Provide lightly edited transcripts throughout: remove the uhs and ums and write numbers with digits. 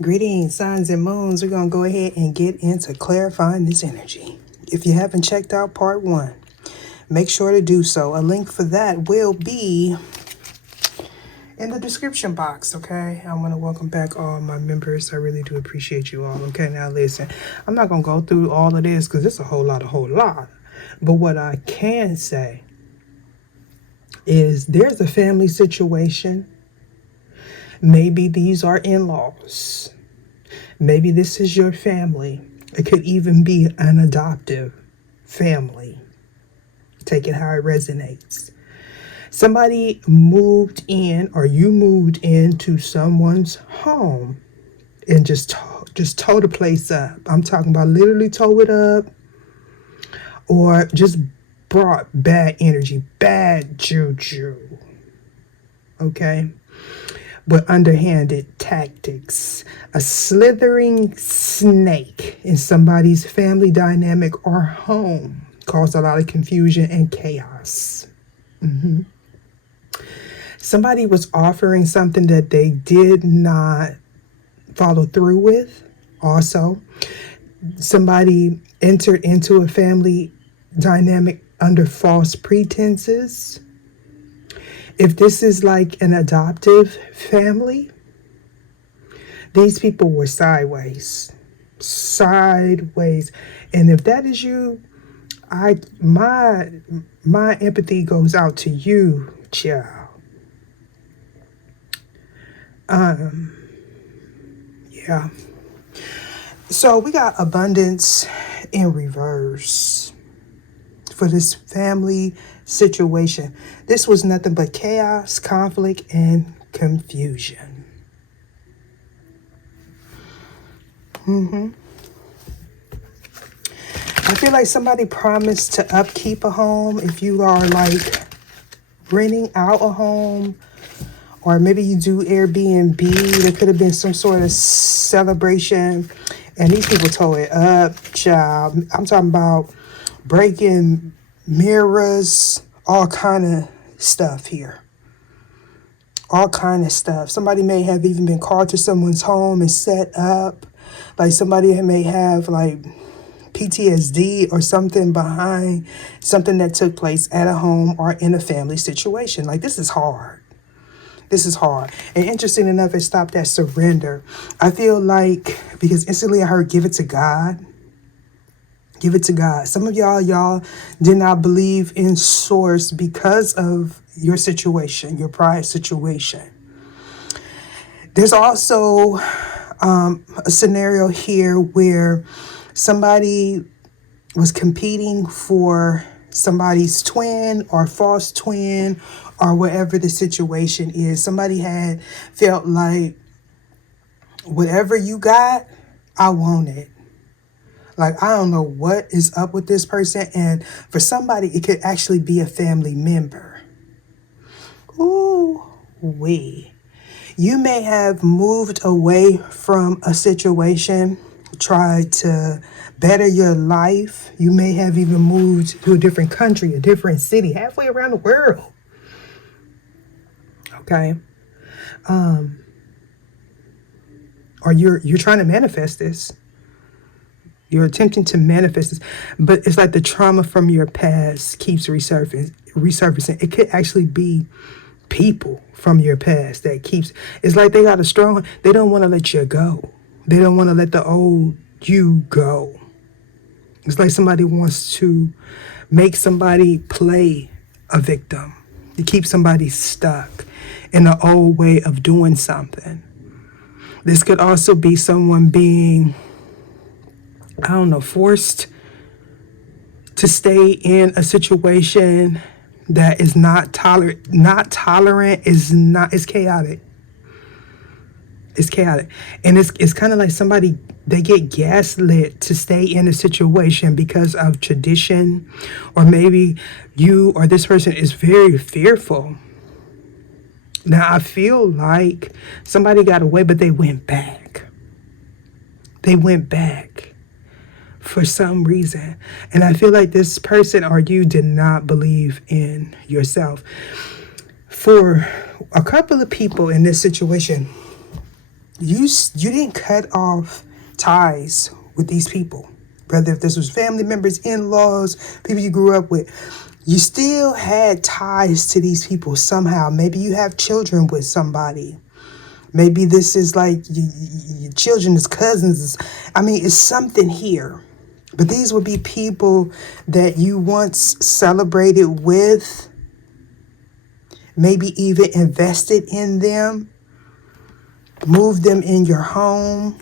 Greetings, suns and moons. We're going to go ahead and get into clarifying this energy. If you haven't checked out part 1, make sure to do so. A link for that will be in the description box, okay? I want to welcome back all my members. I really do appreciate you all, okay? Now listen, I'm not going to go through all of this because it's a whole lot. But what I can say is there's a family situation. Maybe these are in-laws. Maybe this is your family. It could even be an adoptive family. Take it how it resonates. Somebody moved in, or you moved into someone's home and just tore the place up. I'm talking about literally tore it up, or just brought bad energy, bad juju. Okay? But underhanded tactics, a slithering snake in somebody's family dynamic or home caused a lot of confusion and chaos. Somebody was offering something that they did not follow through with. Also, somebody entered into a family dynamic under false pretenses. If this is like an adoptive family, these people were sideways. And if that is you, my empathy goes out to you, child. Yeah. So we got abundance in reverse for this family situation. This was nothing but chaos, conflict, and confusion. I feel like somebody promised to upkeep a home. If you are like renting out a home, or maybe you do Airbnb, there could have been some sort of celebration, and these people tore it up, child. I'm talking about breaking mirrors, all kind of stuff here. All kind of stuff. Somebody may have even been called to someone's home and set up. Like somebody may have like PTSD or something behind something that took place at a home or in a family situation. Like this is hard. This is hard. And interesting enough, it stopped at surrender. I feel like, because instantly I heard give it to God. Give it to God. Some of y'all did not believe in source because of your situation, your prior situation. There's also a scenario here where somebody was competing for somebody's twin or false twin or whatever the situation is. Somebody had felt like whatever you got, I want it. Like, I don't know what is up with this person. And for somebody, it could actually be a family member. Ooh, wee. You may have moved away from a situation, tried to better your life. You may have even moved to a different country, a different city, halfway around the world. Okay. Or you're trying to manifest this. You're attempting to manifest this, but it's like the trauma from your past keeps resurfacing. It could actually be people from your past that keeps, it's like they got they don't want to let you go. They don't want to let the old you go. It's like somebody wants to make somebody play a victim, to keep somebody stuck in the old way of doing something. This could also be someone being, I don't know, forced to stay in a situation that is not tolerant, is chaotic. It's chaotic. And it's kind of like somebody, they get gaslit to stay in a situation because of tradition, or maybe you or this person is very fearful. Now, I feel like somebody got away, but they went back. They went back for some reason. And I feel like this person or you did not believe in yourself. For a couple of people in this situation, You didn't cut off ties with these people. Whether if this was family members, in-laws, people you grew up with, you still had ties to these people somehow. Maybe you have children with somebody. Maybe this is like your children's cousins. I mean, it's something here. But these would be people that you once celebrated with, maybe even invested in them, moved them in your home.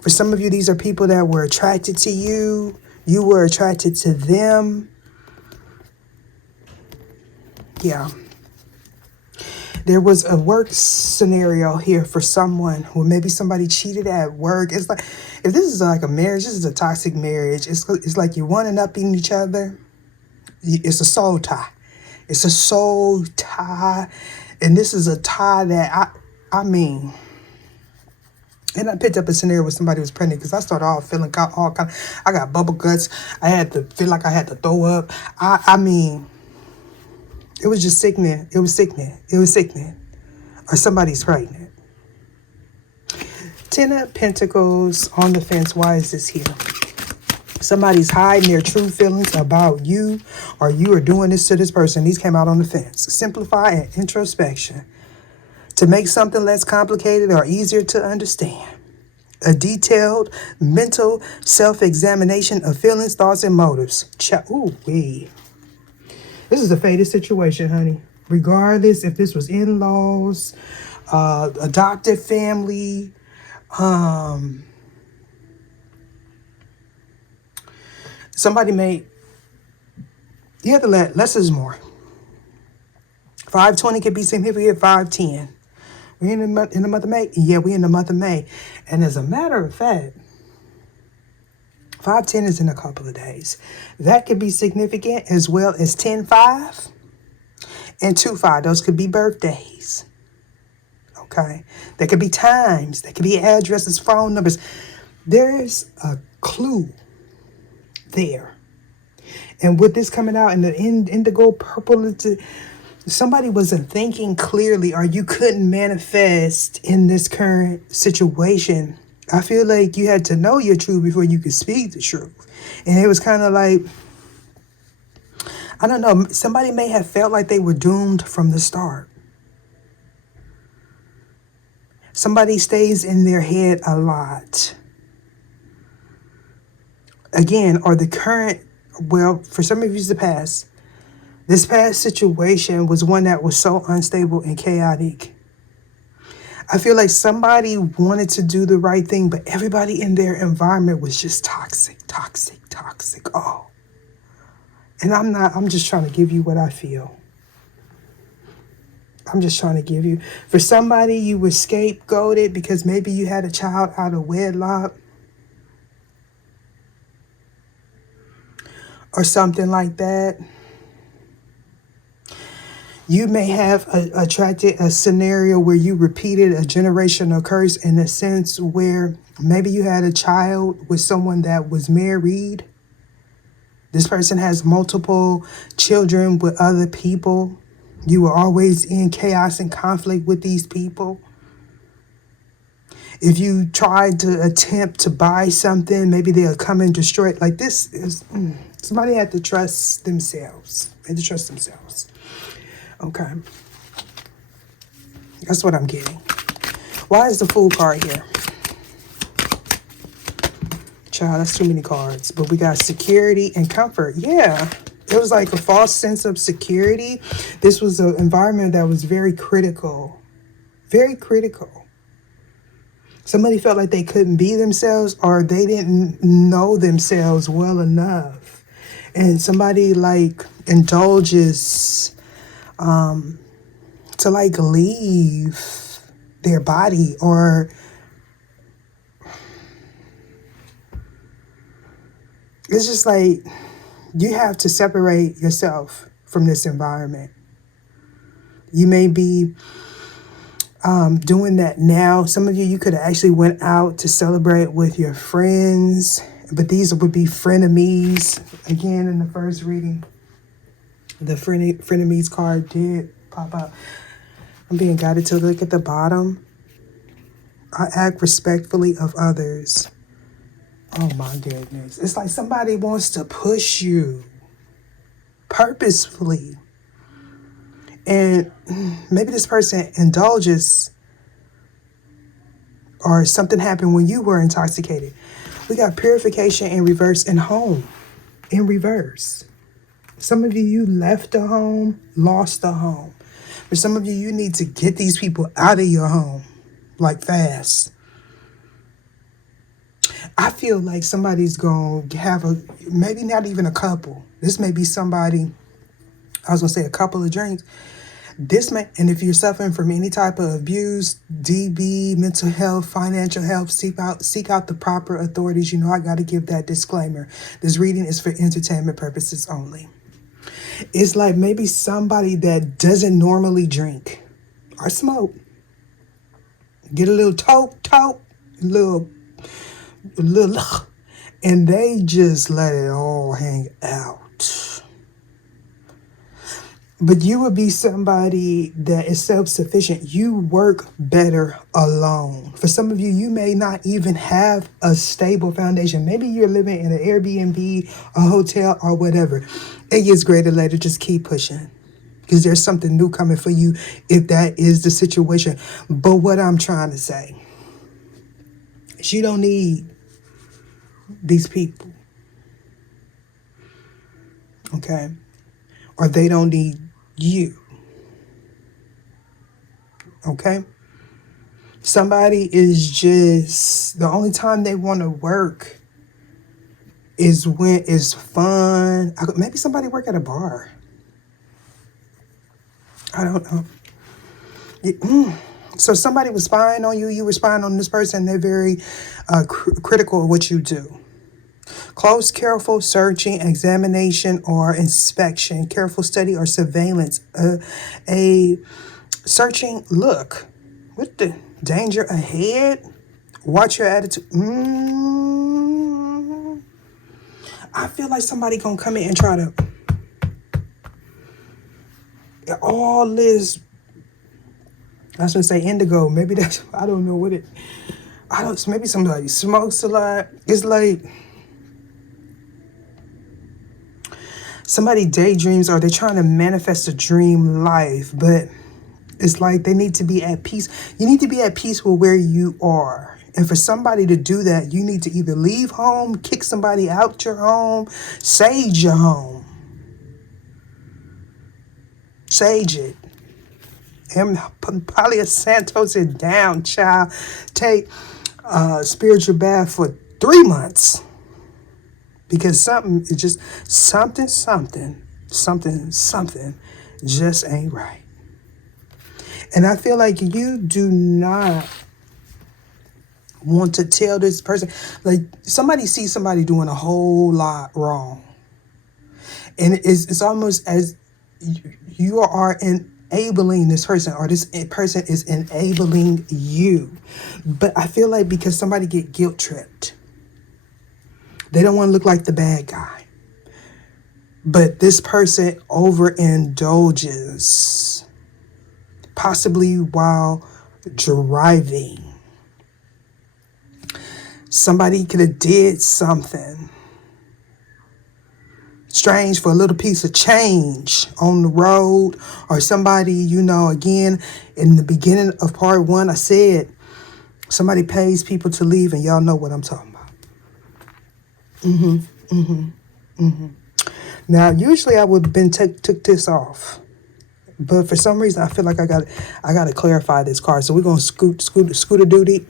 For some of you, these are people that were attracted to you. You were attracted to them. Yeah. There was a work scenario here for someone where maybe somebody cheated at work. It's like, if this is like a marriage, this is a toxic marriage. It's like you're one up in each other. It's a soul tie. It's a soul tie. And this is a tie that I mean, and I picked up a scenario where somebody was pregnant because I started off feeling all kind of, I got bubble guts. I had to feel like I had to throw up. I mean, it was just sickening. It was sickening. It was sickening. Or somebody's pregnant. 10 of Pentacles on the fence. Why is this here? Somebody's hiding their true feelings about you, or you are doing this to this person. These came out on the fence. Simplify and introspection to make something less complicated or easier to understand. A detailed mental self-examination of feelings, thoughts, and motives. Ooh, wee. This is a fated situation, honey. Regardless if this was in-laws, adopted family, somebody may, you have to let less is more. 520 could be same here. We have 510. We in the month of May? Yeah, we in the month of May. And as a matter of fact, 510 is in a couple of days. That could be significant, as well as 10-5 and 2-5. Those could be birthdays. Okay. There could be times. There could be addresses, phone numbers. There's a clue there. And with this coming out in the indigo purple, somebody wasn't thinking clearly, or you couldn't manifest in this current situation. I feel like you had to know your truth before you could speak the truth. And it was kind of like, I don't know, somebody may have felt like they were doomed from the start. Somebody stays in their head a lot. Again, or the current, well, for some of you it's the past. This past situation was one that was so unstable and chaotic. I feel like somebody wanted to do the right thing, but everybody in their environment was just toxic. Oh. And I'm just trying to give you what I feel. I'm just trying to give you. For somebody, you were scapegoated because maybe you had a child out of wedlock. Or something like that. You may have attracted a scenario where you repeated a generational curse, in a sense where maybe you had a child with someone that was married. This person has multiple children with other people. You were always in chaos and conflict with these people. If you tried to attempt to buy something, maybe they'll come and destroy it. Like this is, somebody had to trust themselves. They had to trust themselves. Okay. That's what I'm getting. Why is the Fool card here? Child, that's too many cards. But we got security and comfort. Yeah. It was like a false sense of security. This was an environment that was very critical. Very critical. Somebody felt like they couldn't be themselves, or they didn't know themselves well enough. And somebody like indulges to like leave their body, or it's just like you have to separate yourself from this environment. You may be doing that now. Some of you could have actually went out to celebrate with your friends, but these would be frenemies. Again, in the first reading, the frenemies card did pop up. I'm being guided to look at the bottom. I act respectfully of others. Oh my goodness. It's like somebody wants to push you purposefully. And maybe this person indulges, or something happened when you were intoxicated. We got purification in reverse and home in reverse. Some of you, you left a home, lost a home. For some of you, you need to get these people out of your home, like fast. I feel like somebody's going to have maybe not even a couple. This may be somebody, I was going to say a couple of drinks. And if you're suffering from any type of abuse, DB, mental health, financial health, seek out the proper authorities. You know, I got to give that disclaimer. This reading is for entertainment purposes only. It's like maybe somebody that doesn't normally drink or smoke. Get a little toke, a little, and they just let it all hang out. But you would be somebody that is self-sufficient. You work better alone. For some of you, you may not even have a stable foundation. Maybe you're living in an Airbnb, a hotel, or whatever. It gets greater later. Just keep pushing, because there's something new coming for you if that is the situation. But what I'm trying to say is you don't need these people, okay? Or they don't need you, okay? Somebody is just, the only time they want to work is when it's fun. Maybe somebody work at a bar. I don't know. So somebody was spying on you. You were spying on this person. They're very critical of what you do. Close, careful searching, examination, or inspection. Careful study or surveillance. A searching look. What the danger ahead? Watch your attitude. I feel like somebody gonna come in and try to all this. I was gonna say indigo. Maybe that's, I don't know what it. Maybe somebody smokes a lot. It's like somebody daydreams, or they're trying to manifest a dream life, but it's like they need to be at peace. You need to be at peace with where you are. And for somebody to do that, you need to either leave home, kick somebody out your home, sage your home. Sage it. And Palo Santos it down, child. Take a spiritual bath for 3 months. Because something just ain't right. And I feel like you do not want to tell this person, like somebody sees somebody doing a whole lot wrong. And it's almost as you are enabling this person, or this person is enabling you. But I feel like because somebody get guilt tripped, they don't want to look like the bad guy. But this person overindulges, possibly while driving. Somebody could have did something strange for a little piece of change on the road, or somebody, you know, again, in the beginning of part 1, I said somebody pays people to leave, and y'all know what I'm talking about. Now, usually I would have been took this off, but for some reason I feel like I got to clarify this card. So we're gonna scooter duty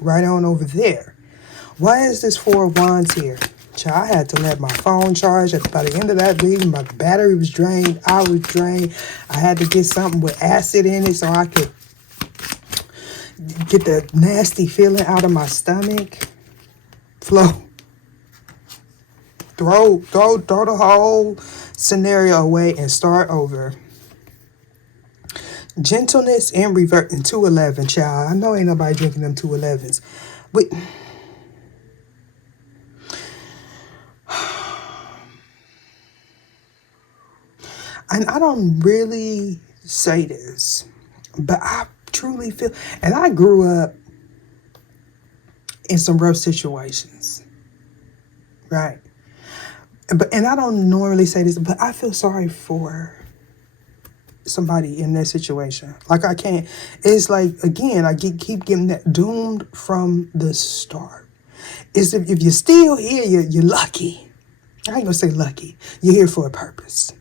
right on over there. Why is this 4 of Wands here? Child, I had to let my phone charge. By the end of that reading, my battery was drained. I was drained. I had to get something with acid in it so I could get the nasty feeling out of my stomach. Throw the whole scenario away and start over. Gentleness and revert in 211, child. I know ain't nobody drinking them 211s. But and I don't really say this, but I truly feel, and I grew up in some rough situations, right? And I don't normally say this, but I feel sorry for somebody in that situation. Like I can't, it's like, again, keep getting that doomed from the start. It's if you're still here, you're lucky. I ain't gonna say lucky. You're here for a purpose.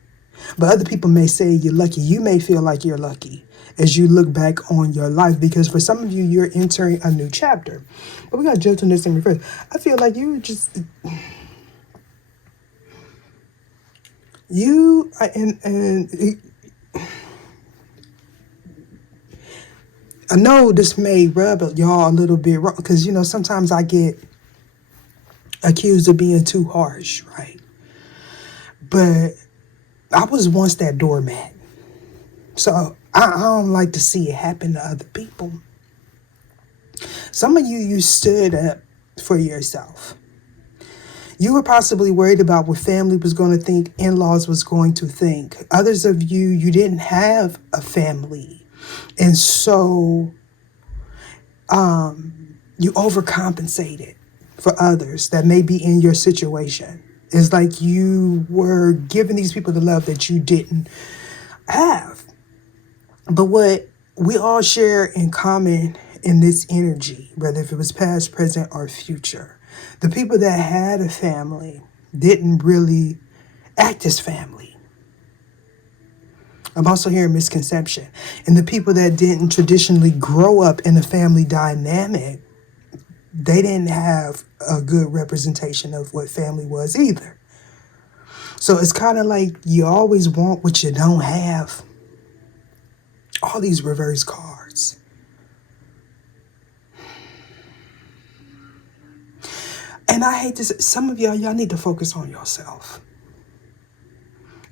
But other people may say you're lucky. You may feel like you're lucky as you look back on your life, because for some of you, you're entering a new chapter. But we got gentleness in reverse. I feel like you just, and I know this may rub y'all a little bit wrong, because, you know, sometimes I get accused of being too harsh, right? But I was once that doormat. So I don't like to see it happen to other people. Some of you stood up for yourself. You were possibly worried about what family was going to think, in-laws was going to think. Others of you didn't have a family. And so you overcompensated for others that may be in your situation. It's like you were giving these people the love that you didn't have. But what we all share in common in this energy, whether if it was past, present, or future, the people that had a family didn't really act as family. I'm also hearing misconception. And the people that didn't traditionally grow up in a family dynamic, they didn't have a good representation of what family was either. So it's kind of like you always want what you don't have. All these reverse cards. And I hate this. Some of y'all need to focus on yourself.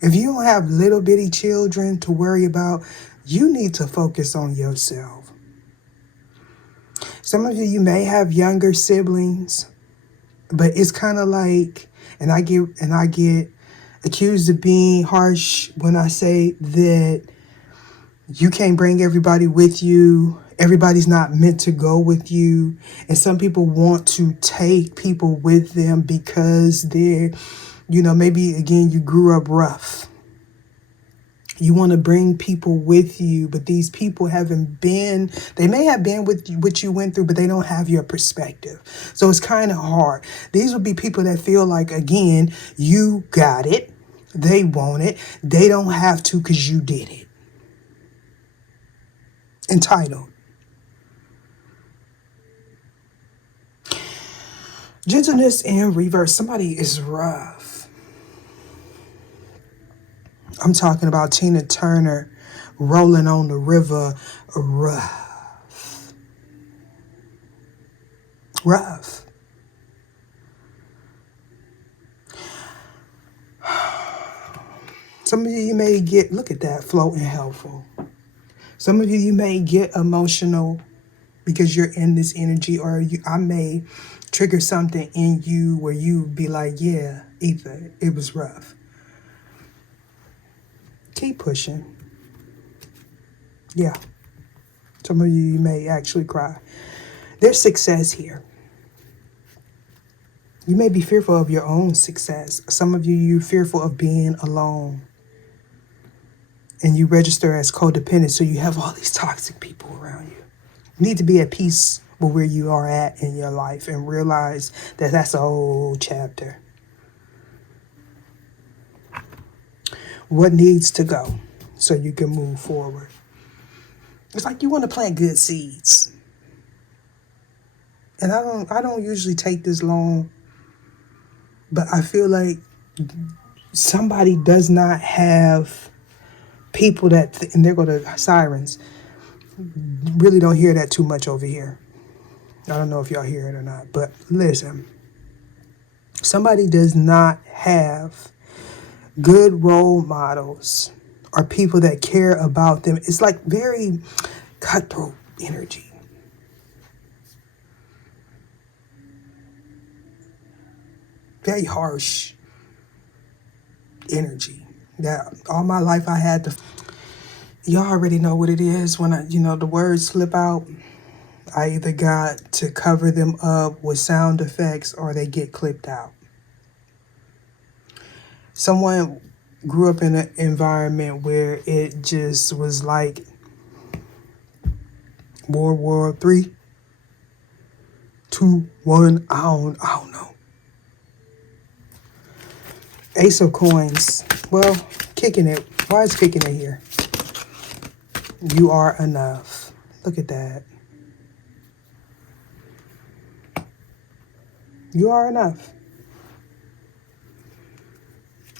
If you don't have little bitty children to worry about, you need to focus on yourself. Some of you may have younger siblings, but it's kind of like, and I get accused of being harsh when I say that you can't bring everybody with you. Everybody's not meant to go with you. And some people want to take people with them because they're, you know, maybe again, you grew up rough. You want to bring people with you, but these people they may have been with you, what you went through, but they don't have your perspective. So it's kind of hard. These would be people that feel like, again, you got it. They want it. They don't have to because you did it. Entitled. Gentleness in reverse. Somebody is rough. I'm talking about Tina Turner rolling on the river. Rough. Rough. Some of you may get, look at that, floating helpful. Some of you may get emotional because you're in this energy, or I may trigger something in you where you be like, yeah, Ether, it was rough. Keep pushing. Yeah. Some of you may actually cry. There's success here. You may be fearful of your own success. Some of you're fearful of being alone. And you register as codependent, so you have all these toxic people around you. You need to be at peace with where you are at in your life and realize that that's a whole chapter. What needs to go so you can move forward? It's like you want to plant good seeds. And I don't usually take this long, but I feel like somebody does not have people that, and they're going to sirens, really don't hear that too much over here. I don't know if y'all hear it or not, but listen, somebody does not have good role models or people that care about them. It's like very cutthroat energy. Very harsh energy. That all my life I had to. Y'all already know what it is when the words slip out. I either got to cover them up with sound effects or they get clipped out. Someone grew up in an environment where it just was like World War III, 2, 1, I don't know. Ace of Coins. Well, kicking it. Why is kicking it here? You are enough. Look at that. You are enough.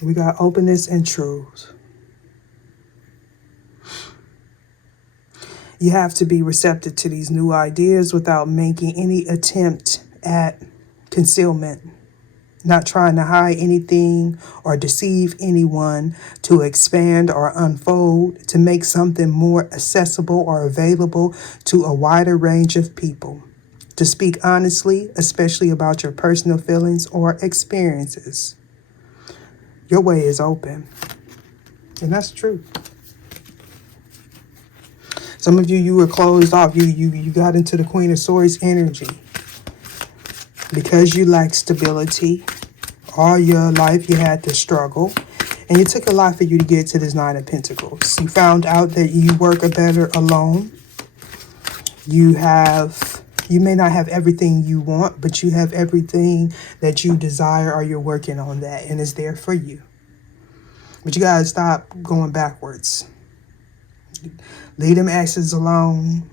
We got openness and truth. You have to be receptive to these new ideas without making any attempt at concealment. Not trying to hide anything or deceive anyone, to expand or unfold, to make something more accessible or available to a wider range of people. To speak honestly, especially about your personal feelings or experiences. Your way is open. And that's true. Some of you were closed off. You got into the Queen of Swords energy. Because you lack stability, all your life you had to struggle, and it took a lot for you to get to this Nine of Pentacles. You found out that you work better alone. You may not have everything you want, but you have everything that you desire, or you're working on that, and it's there for you. But you gotta stop going backwards. Leave them exes alone.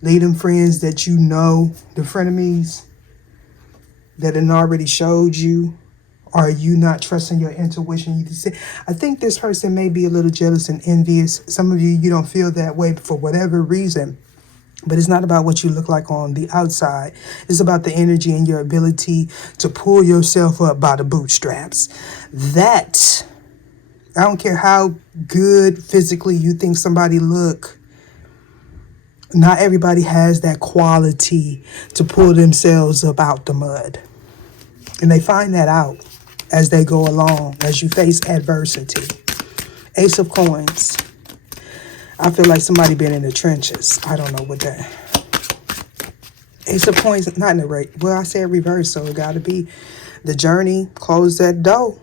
Leave them friends that you know, the frenemies that had already showed you. Are you not trusting your intuition? You can say, I think this person may be a little jealous and envious. Some of you, you don't feel that way for whatever reason. But it's not about what you look like on the outside. It's about the energy and your ability to pull yourself up by the bootstraps. That, I don't care how good physically you think somebody look. Not everybody has that quality to pull themselves up out the mud. And they find that out as they go along, as you face adversity. Ace of Coins. I feel like somebody been in the trenches. I don't know what that. Ace of Coins, not in the right. Well, I said reverse, so it got to be the journey. Close that door.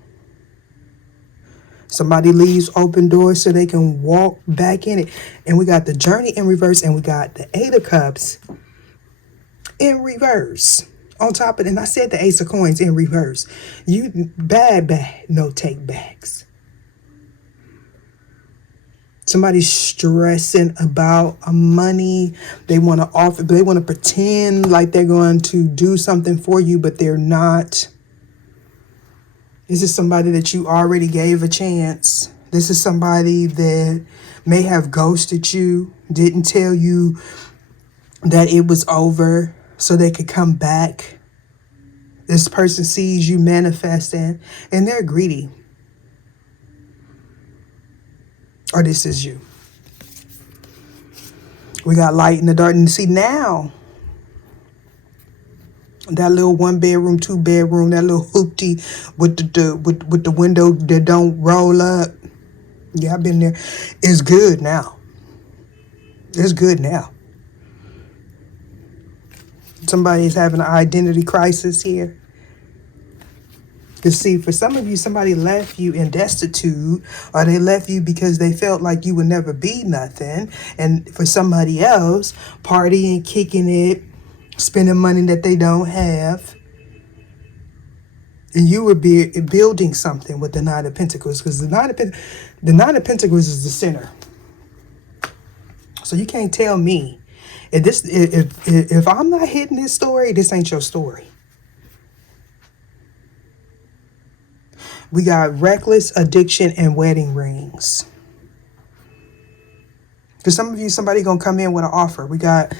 Somebody leaves open doors so they can walk back in it. And we got the journey in reverse, and we got the Eight of Cups in reverse. On top of it, and I said the Ace of Coins in reverse. You bad, no take backs. Somebody's stressing about money. They want to offer, they want to pretend like they're going to do something for you, but they're not. This is somebody that you already gave a chance. This is somebody that may have ghosted you, didn't tell you that it was over so they could come back. This person sees you manifesting and they're greedy. Or this is you. We got light in the dark. And see now, that little 1-bedroom, 2-bedroom, that little hoopty with the window that don't roll up. Yeah, I've been there. It's good now. It's good now. Somebody's having an identity crisis here. Because see, for some of you, somebody left you in destitute, or they left you because they felt like you would never be nothing. And for somebody else, partying, kicking it, spending money that they don't have. And you would be building something with the Nine of Pentacles, because the Nine of Pentacles is the center. So you can't tell me if I'm not hitting this story, this ain't your story. We got reckless, addiction, and wedding rings. Because some of you, somebody gonna come in with an offer. We got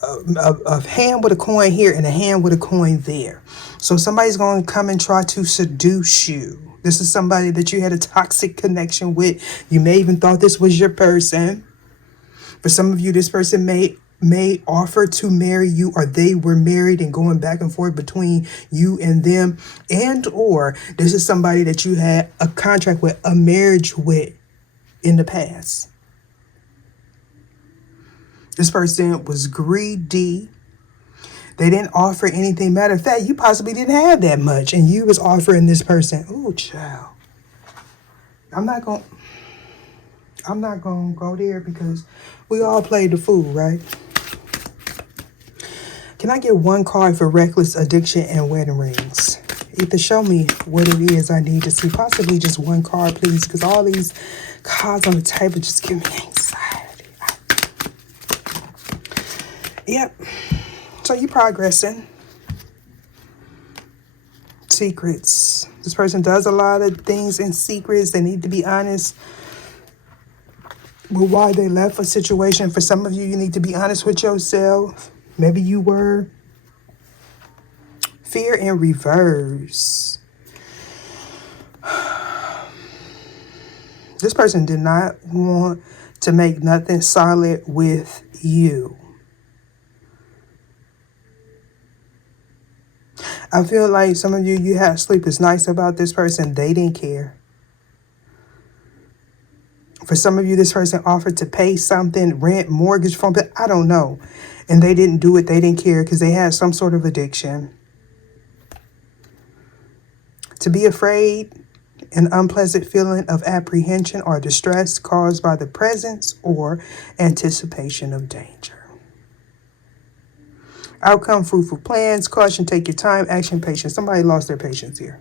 a hand with a coin here and a hand with a coin there. So somebody's gonna come and try to seduce you. This is somebody that you had a toxic connection with. You may even thought this was your person. For some of you, this person may offer to marry you, or they were married and going back and forth between you and them, and or this is somebody that you had a contract with, a marriage with in the past. This person was greedy. They didn't offer anything. Matter of fact, you possibly didn't have that much, and you was offering this person. Oh, child. I'm not gonna go there because we all played the fool, right? Can I get one card for reckless addiction and wedding rings? Either show me what it is I need to see. Possibly just one card, please, because all these cards on the table just give me anxiety. Yep. So you're progressing. Secrets. This person does a lot of things in secrets. They need to be honest with why they left a situation. For some of you, you need to be honest with yourself. Maybe you were. Fear in reverse. This person did not want to make nothing solid with you. I feel like some of you, you had sleepless nights about this person. They didn't care. For some of you, this person offered to pay something, rent, mortgage, phone bill, I don't know. And they didn't do it. They didn't care because they had some sort of addiction. To be afraid, an unpleasant feeling of apprehension or distress caused by the presence or anticipation of danger. Outcome, fruitful plans, caution, take your time, action, patience. Somebody lost their patience here.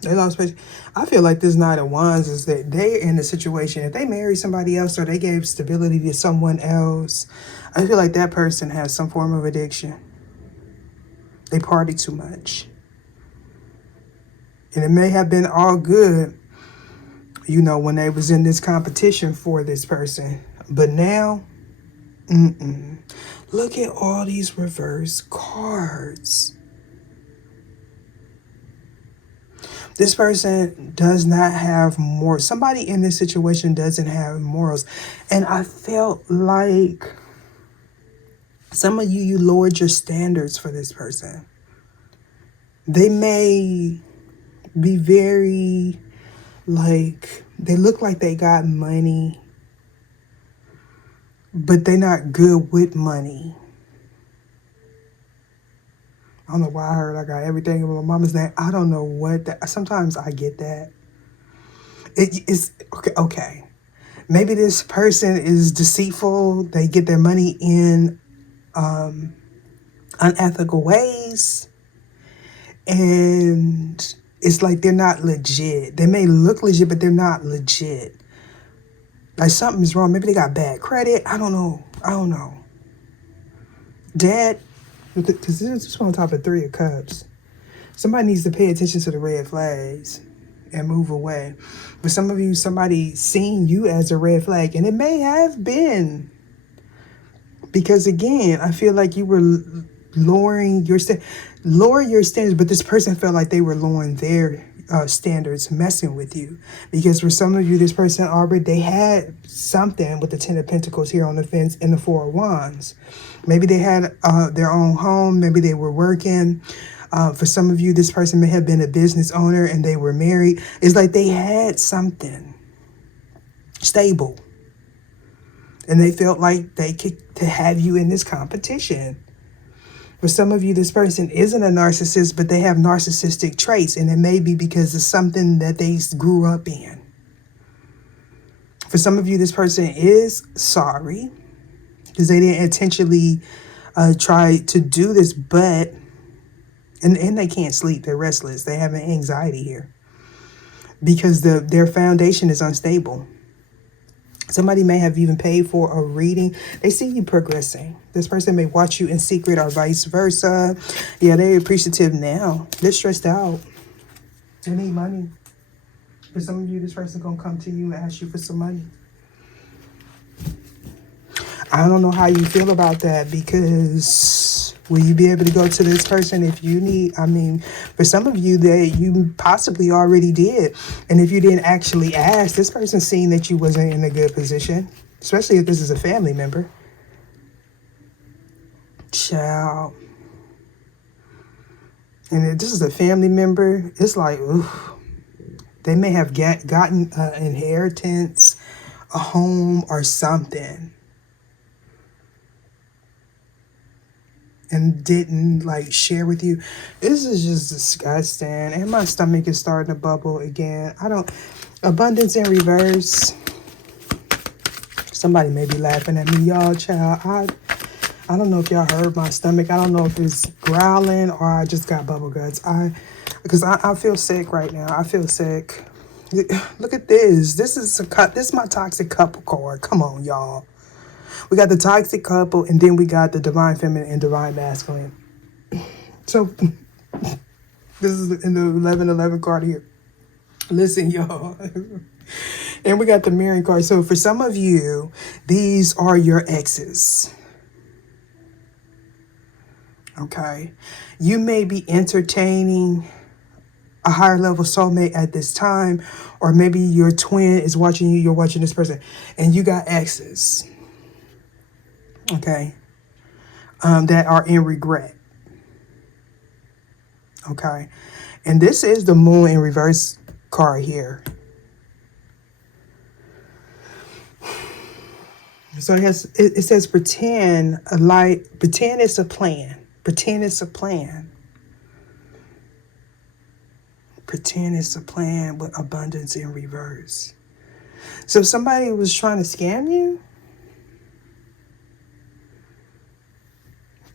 They lost patience. I feel like this Knight of Wands is that they're in a situation, if they marry somebody else or they gave stability to someone else, I feel like that person has some form of addiction. They party too much. And it may have been all good, you know, when they was in this competition for this person. But now, look at all these reverse cards. This person does not have morals. Somebody in this situation doesn't have morals. And I felt like some of you, you lowered your standards for this person. They may be very, like, they look like they got money, but they're not good with money. I don't know why I heard I got everything in my mama's name. I don't know what that. Sometimes I get that. It's okay. Maybe this person is deceitful. They get their money in unethical ways. And it's like they're not legit. They may look legit, but they're not legit. Like something's wrong. Maybe they got bad credit. I don't know. Dad, because this is on top of 3 of Cups. Somebody needs to pay attention to the red flags and move away. For some of you, somebody seen you as a red flag, and it may have been. Because again, I feel like you were lowering your standards, but this person felt like they were lowering their standards, messing with you. Because for some of you, this person already, they had something with the 10 of Pentacles here on the fence and the 4 of Wands. Maybe they had their own home. Maybe they were working. For some of you, this person may have been a business owner and they were married. It's like they had something stable. And they felt like they could to have you in this competition. For some of you, this person isn't a narcissist, but they have narcissistic traits. And it may be because it's something that they grew up in. For some of you, this person is sorry because they didn't intentionally try to do this, but, and they can't sleep. They're restless. They have an anxiety here because their foundation is unstable. Somebody may have even paid for a reading. They see you progressing. This person may watch you in secret or vice versa. Yeah, they're appreciative now. They're stressed out. They need money. For some of you, this person's going to come to you and ask you for some money. I don't know how you feel about that, because will you be able to go to this person if you need? I mean, for some of you that you possibly already did. And if you didn't actually ask, this person seen that you wasn't in a good position, especially if this is a family member. Child. And if this is a family member, it's like, oof. They may have gotten inheritance a home or something, and didn't like share with you. This is just disgusting. And my stomach is starting to bubble again. Abundance in reverse. Somebody may be laughing at me, y'all, child. I don't know if y'all heard my stomach. I don't know if it's growling or I just got bubble guts. Because I feel sick right now. I feel sick. Look at this. This is my toxic couple card. Come on, y'all. We got the toxic couple, and then we got the divine feminine and divine masculine. So this is in the 1111 card here. Listen, y'all. And we got the mirroring card. So for some of you, these are your exes. Okay. You may be entertaining a higher level soulmate at this time, or maybe your twin is watching you, you're watching this person, and you got exes. Okay. That are in regret. Okay. And this is the moon in reverse card here. So it says pretend it's a plan. Pretend it's a plan. Pretend it's a plan with abundance in reverse. So somebody was trying to scam you.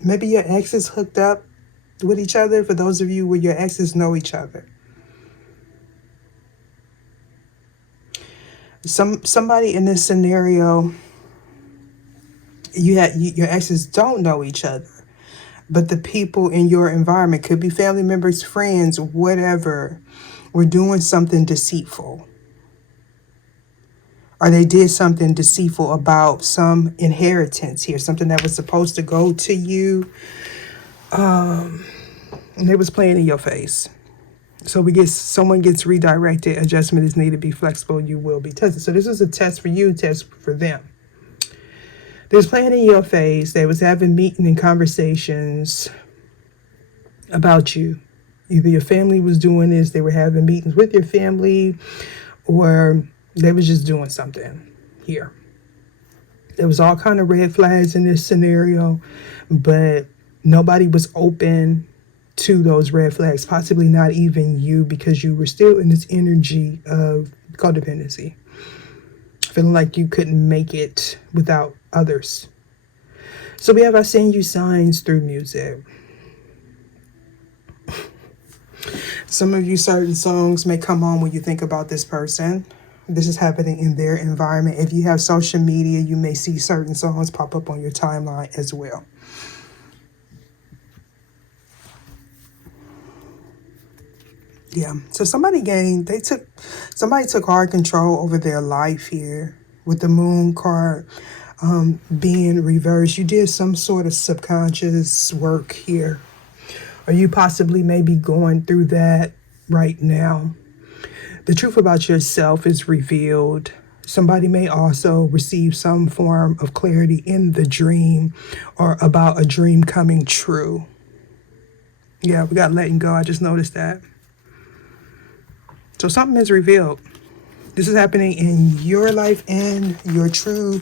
Maybe your exes hooked up with each other. For those of you where your exes know each other. Somebody in this scenario, your exes don't know each other, but the people in your environment, could be family members, friends, whatever, were doing something deceitful. Or they did something deceitful about some inheritance here, something that was supposed to go to you. And it was playing in your face. So someone gets redirected, adjustment is needed, be flexible, you will be tested. So this is a test for you, test for them. There's playing in your face. They was having meeting and conversations about you. Either your family was doing this, they were having meetings with your family, or they was just doing something here. There was all kind of red flags in this scenario, but nobody was open to those red flags, possibly not even you, because you were still in this energy of codependency, feeling like you couldn't make it without others. So we have I send you signs through music. Some of you, certain songs may come on when you think about this person. This is happening in their environment. If you have social media, you may see certain songs pop up on your timeline as well. Yeah, so somebody took hard control over their life here with the moon card being reversed. You did some sort of subconscious work here, or you possibly may be going through that right now. The truth about yourself is revealed. Somebody may also receive some form of clarity in the dream or about a dream coming true. Yeah, we got letting go. I just noticed that. So something is revealed. This is happening in your life and your true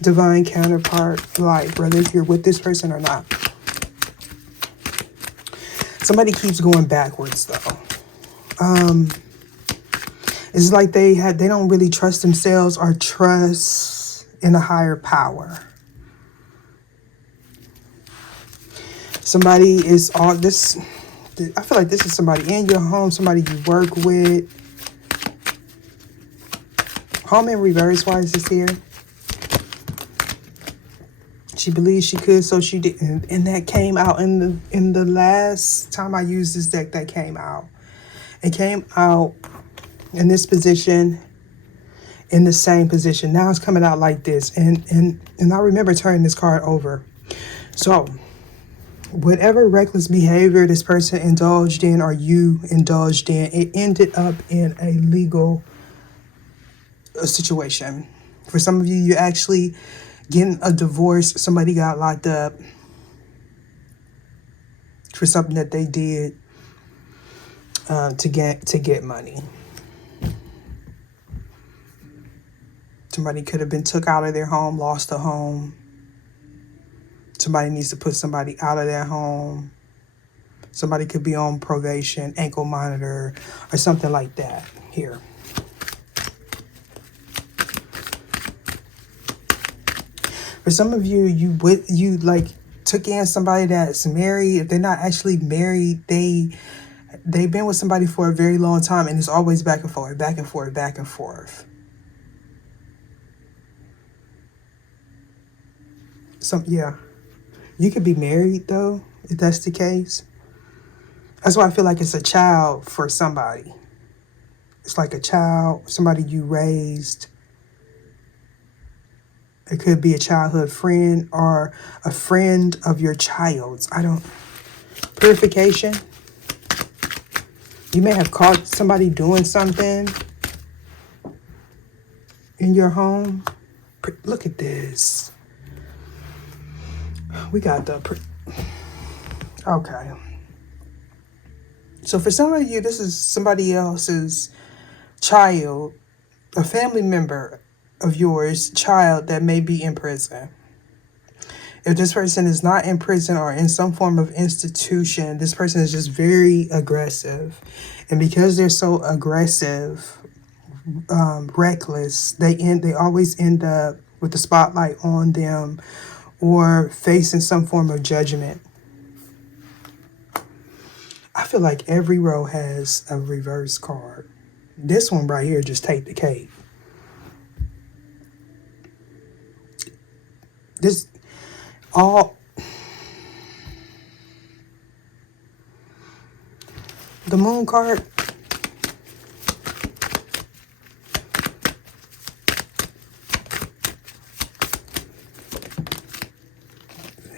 divine counterpart life, whether if you're with this person or not. Somebody keeps going backwards though. It's like they don't really trust themselves or trust in a higher power. Somebody is all this. I feel like this is somebody in your home, somebody you work with. Home in reverse, why is this here? She believes she could, so she didn't. And that came out in the last time I used this deck, that came out. It came out in this position, in the same position. Now it's coming out like this. And I remember turning this card over. So whatever reckless behavior this person indulged in or you indulged in, it ended up in a legal situation. For some of you, you're actually getting a divorce. Somebody got locked up for something that they did to get money. Somebody could have been took out of their home, lost a home. Somebody needs to put somebody out of their home. Somebody could be on probation, ankle monitor, or something like that here. For some of you, you like took in somebody that's married. If they're not actually married, they've been with somebody for a very long time, and it's always back and forth, back and forth, back and forth. Yeah. You could be married though, if that's the case. That's why I feel like it's a child for somebody. It's like a child, somebody you raised. It could be a childhood friend or a friend of your child's. Purification. You may have caught somebody doing something in your home. Look at this. We got okay. So for some of you, this is somebody else's child, a family member of yours, child that may be in prison. If this person is not in prison or in some form of institution, this person is just very aggressive. And because they're so aggressive, reckless, they always end up with the spotlight on them or facing some form of judgment. I feel like every row has a reverse card. This one right here just take the cake. This all the moon card.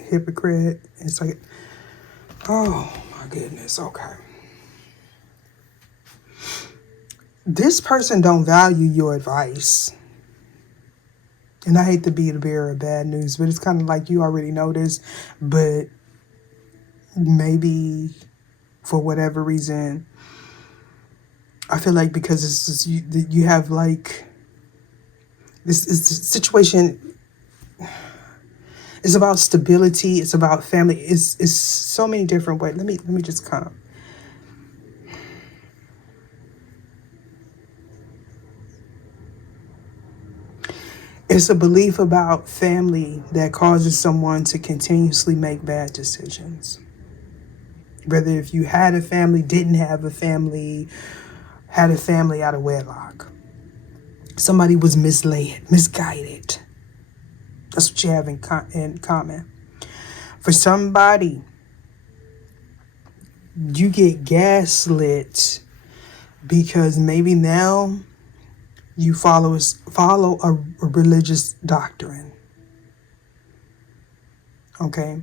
Hypocrite. It's like, oh my goodness. Okay. This person don't value your advice. And I hate to be the bearer of bad news, but it's kind of like you already know this, but maybe for whatever reason, I feel like because this is, you have like, this is the situation. It's about stability. It's about family. It's so many different ways. Let me just come. It's a belief about family that causes someone to continuously make bad decisions. Whether if you had a family, didn't have a family, had a family out of wedlock. Somebody was misled, misguided. That's what you have in common. For somebody, you get gaslit because maybe now you follow a religious doctrine. Okay?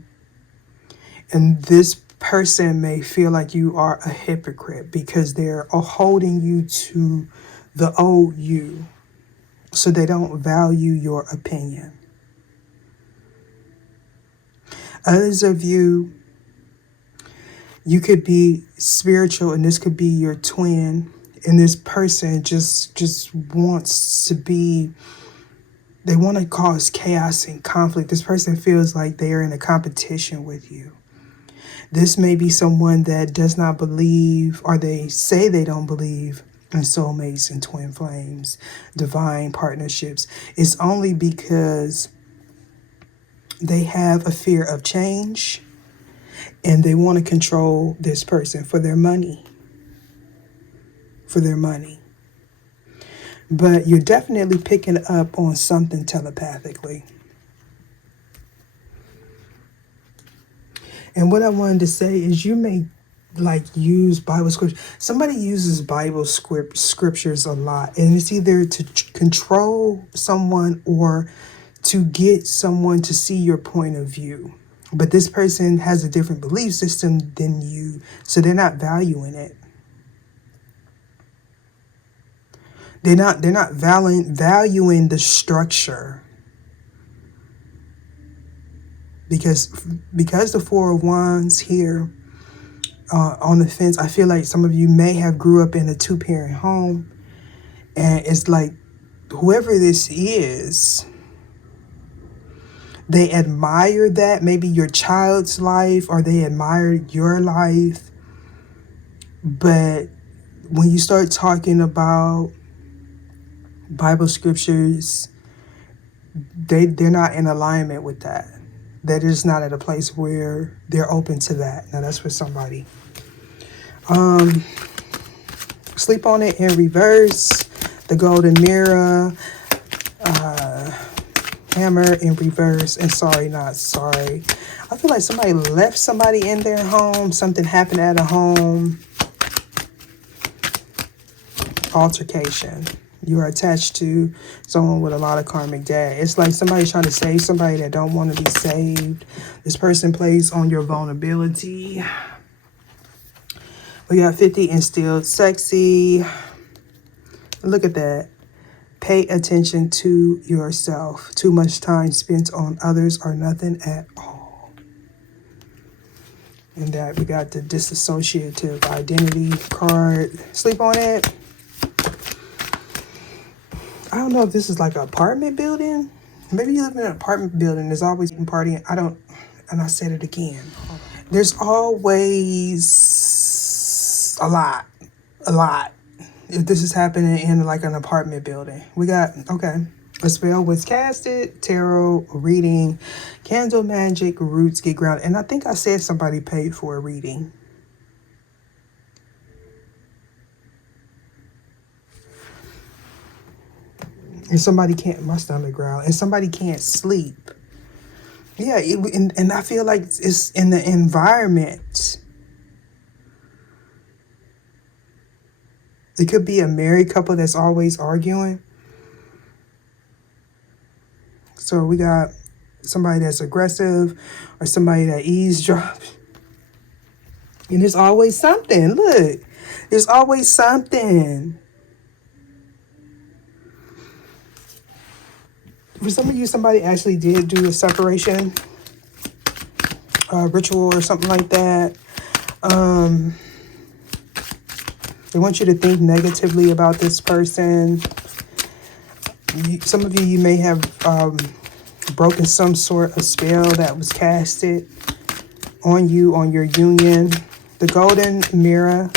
And this person may feel like you are a hypocrite because they're holding you to the old you. So they don't value your opinion. Others of you, you could be spiritual and this could be your twin. And this person just wants to be, they want to cause chaos and conflict. This person feels like they are in a competition with you. This may be someone that does not believe, or they say they don't believe in soulmates and twin flames, divine partnerships. It's only because they have a fear of change and they want to control this person for their money. But you're definitely picking up on something telepathically. And what I wanted to say is you may like use Bible scripture. Somebody uses Bible scriptures a lot, and it's either to control someone or to get someone to see your point of view. But this person has a different belief system than you, so they're not valuing it. They're not valuing the structure. Because the Four of Wands here on the fence, I feel like some of you may have grew up in a two-parent home, and it's like whoever this is, they admire that, maybe your child's life, or they admire your life. But when you start talking about Bible scriptures, they're not in alignment with that. They're just not at a place where they're open to that. Now that's for somebody. Sleep on it in reverse. The golden mirror. Hammer in reverse. And sorry, not sorry. I feel like somebody left somebody in their home. Something happened at a home. Altercation. You are attached to someone with a lot of karmic debt. It's like somebody's trying to save somebody that don't want to be saved. This person plays on your vulnerability. We got 50 and still sexy. Look at that. Pay attention to yourself. Too much time spent on others or nothing at all. And that we got the disassociative identity card. Sleep on it. I don't know if this is like an apartment building. Maybe you live in an apartment building. There's always been partying. And I said it again. There's always a lot. If this is happening in like an apartment building. We got, okay. A spell was casted, tarot reading, candle magic, roots get grounded. And I think I said somebody paid for a reading. And somebody can't, my stomach growl, and somebody can't sleep. Yeah, and I feel like it's in the environment. It could be a married couple that's always arguing. So we got somebody that's aggressive or somebody that eavesdrops. And there's always something. Look, there's always something. For some of you, somebody actually did do a separation ritual or something like that. They want you to think negatively about this person. Some of you may have broken some sort of spell that was casted on you, on your union. The golden mirror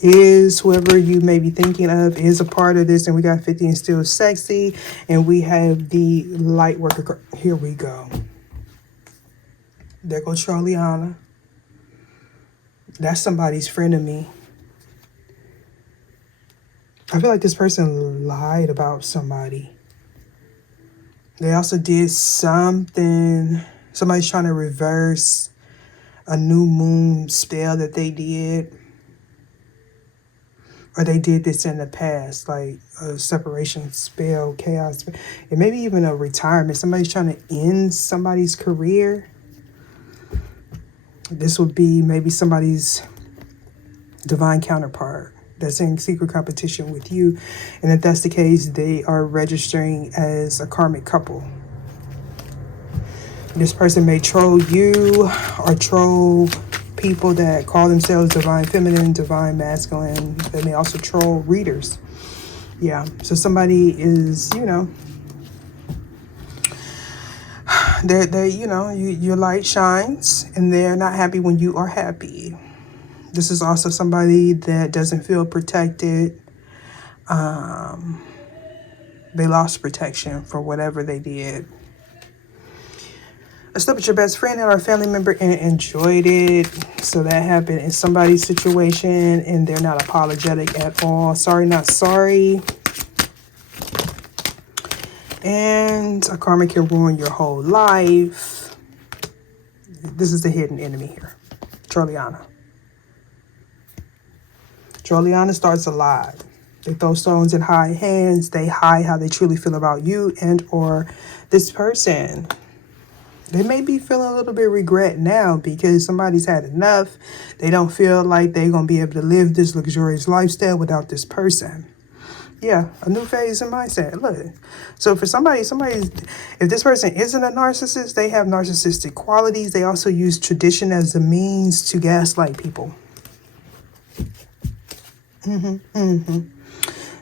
is whoever you may be thinking of is a part of this. And we got 50 and still sexy. And we have the light worker. Here we go. There goes Charliana. That's somebody's frenemy. I feel like this person lied about somebody. They also did something. Somebody's trying to reverse a new moon spell that they did. Or they did this in the past, like a separation spell, chaos, and maybe even a retirement. Somebody's trying to end somebody's career. This would be maybe somebody's divine counterpart that's in secret competition with you. And if that's the case, they are registering as a karmic couple. This person may troll you or troll people that call themselves divine feminine, divine masculine. They may also troll readers. Yeah, so somebody is, you know, they're you know, your light shines and they're not happy when you are happy. This is also somebody that doesn't feel protected. They lost protection for whatever they did. Slept with your best friend or a family member and enjoyed it. So that happened in somebody's situation and they're not apologetic at all. Sorry, not sorry. And a karma can ruin your whole life. This is the hidden enemy here. Charliana. Charliana starts a lie. They throw stones and hide hands. They hide how they truly feel about you and or this person. They may be feeling a little bit of regret now because somebody's had enough. They don't feel like they're going to be able to live this luxurious lifestyle without this person. Yeah, a new phase in mindset. Look, so for somebody's, if this person isn't a narcissist, they have narcissistic qualities. They also use tradition as a means to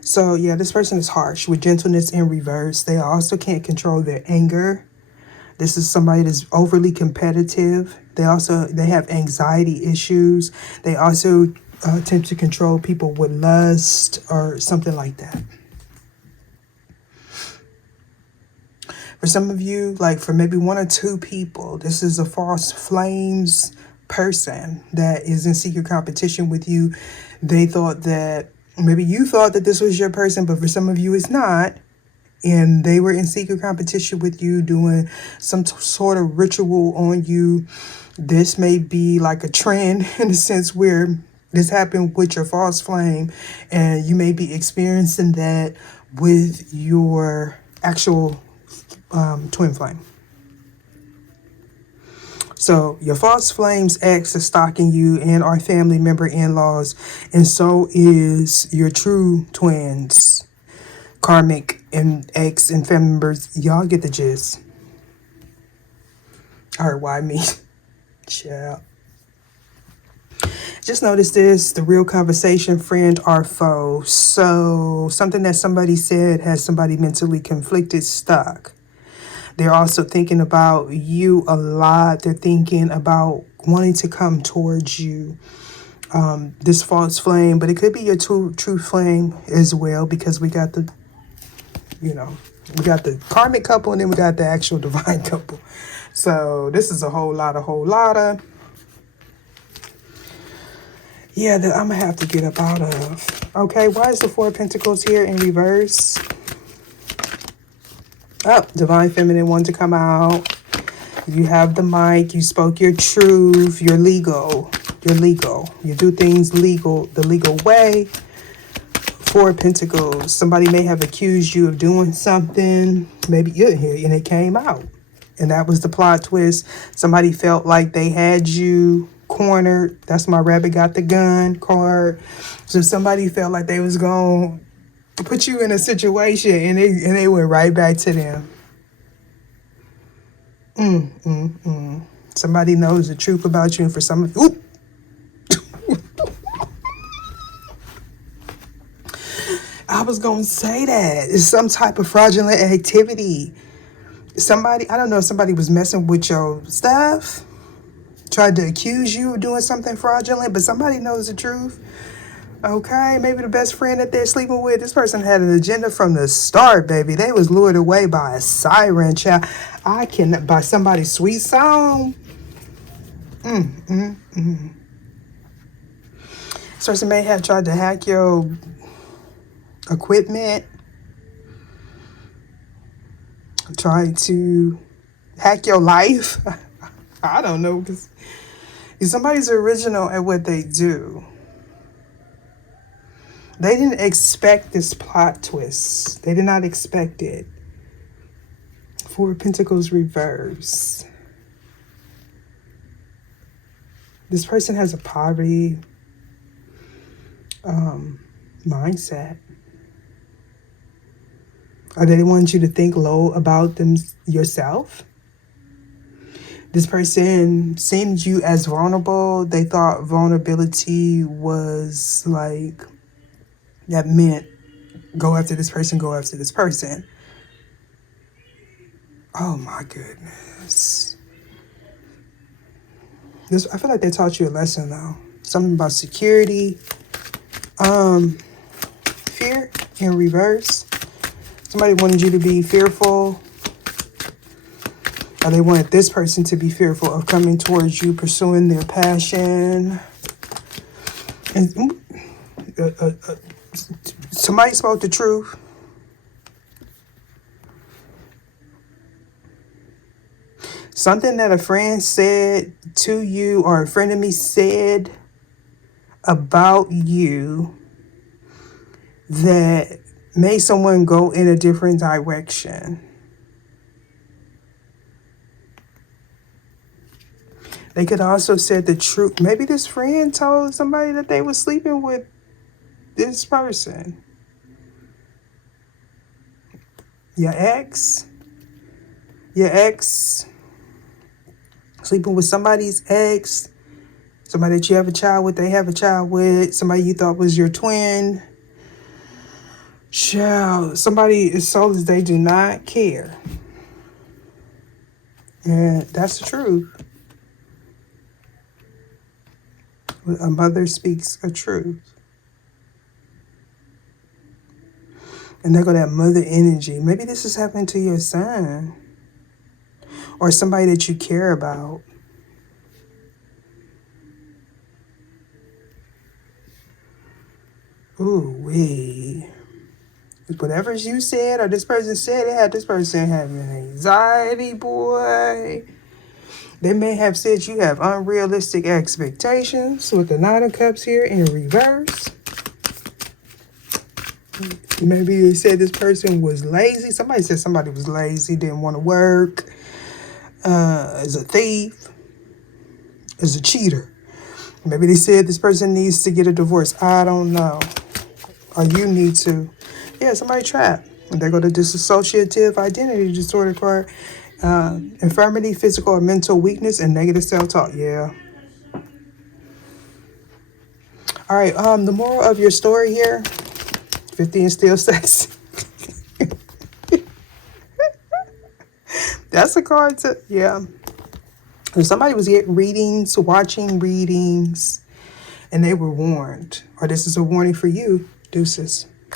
So yeah, this person is harsh with gentleness in reverse. They also can't control their anger. This is somebody that's overly competitive. They have anxiety issues. They also tend to control people with lust or something like that. For some of you, like for maybe one or two people, this is a false flames person that is in secret competition with you. They thought that, maybe you thought that this was your person, but for some of you it's not. And they were in secret competition with you, doing some sort of ritual on you. This may be like a trend in a sense where this happened with your false flame, and you may be experiencing that with your actual twin flame. So your false flame's ex is stalking you and our family member in-laws, and so is your true twins, karmic and ex and family members. Y'all get the gist. Or why me? Child. Just notice this, the real conversation, friend or foe. So something that somebody said has somebody mentally conflicted, stuck. They're also thinking about you a lot. They're thinking about wanting to come towards you. This false flame, but it could be your true flame as well, because we got the, we got the karmic couple and then we got the actual divine couple. So this is a whole lot of. Yeah, that I'm going to have to get up out of. Okay, why is the Four of Pentacles here in reverse? Oh, divine feminine wanted to come out. You have the mic. You spoke your truth. You're legal. You do things legal, the legal way. Four of Pentacles. Somebody may have accused you of doing something. Maybe you're here and it came out. And that was the plot twist. Somebody felt like they had you cornered. That's my rabbit got the gun card. So somebody felt like they was going to put you in a situation and they went right back to them. Somebody knows the truth about you, and for some of you, I was going to say that. It's some type of fraudulent activity. Somebody, I don't know if somebody was messing with your stuff, tried to accuse you of doing something fraudulent, but somebody knows the truth. Okay, maybe the best friend that they're sleeping with, this person had an agenda from the start, baby. They was lured away by a siren, child. By somebody's sweet song. This person may have tried to hack your equipment, tried to hack your life. I don't know, because somebody's original at what they do. They didn't expect this plot twist. They did not expect it. Four of Pentacles reverse. This person has a poverty mindset. Or they want you to think low about them yourself. This person seemed you as vulnerable. They thought vulnerability was like, that meant go after this person. Oh my goodness. I feel like they taught you a lesson though. Something about security. Fear in reverse. Somebody wanted you to be fearful. Or they wanted this person to be fearful of coming towards you, pursuing their passion. And somebody spoke the truth. Something that a friend said to you, or a frenemy said about you, that made someone go in a different direction. They could also said the truth. Maybe this friend told somebody that they were sleeping with this person. Your ex sleeping with somebody's ex, somebody that you have a child with, they have a child with, somebody you thought was your twin. Child, somebody as soul as they do not care. And that's the truth. A mother speaks a truth. And they're going to have mother energy. Maybe this is happening to your son. Or somebody that you care about. Ooh, wee. Whatever you said or this person said, it had this person having anxiety, boy. They may have said you have unrealistic expectations with the Nine of Cups here in reverse. Maybe they said this person was lazy. Somebody said somebody was lazy, didn't want to work, is a thief, is a cheater. Maybe they said this person needs to get a divorce. I don't know. Or you need to. Yeah, somebody trapped. And they go to dissociative identity disorder card. Infirmity, physical or mental weakness, and negative self-talk. Yeah. All right. The moral of your story here. 50 and still sexy. That's a card to, yeah. If somebody was getting readings, watching readings, and they were warned, or this is a warning for you, deuces.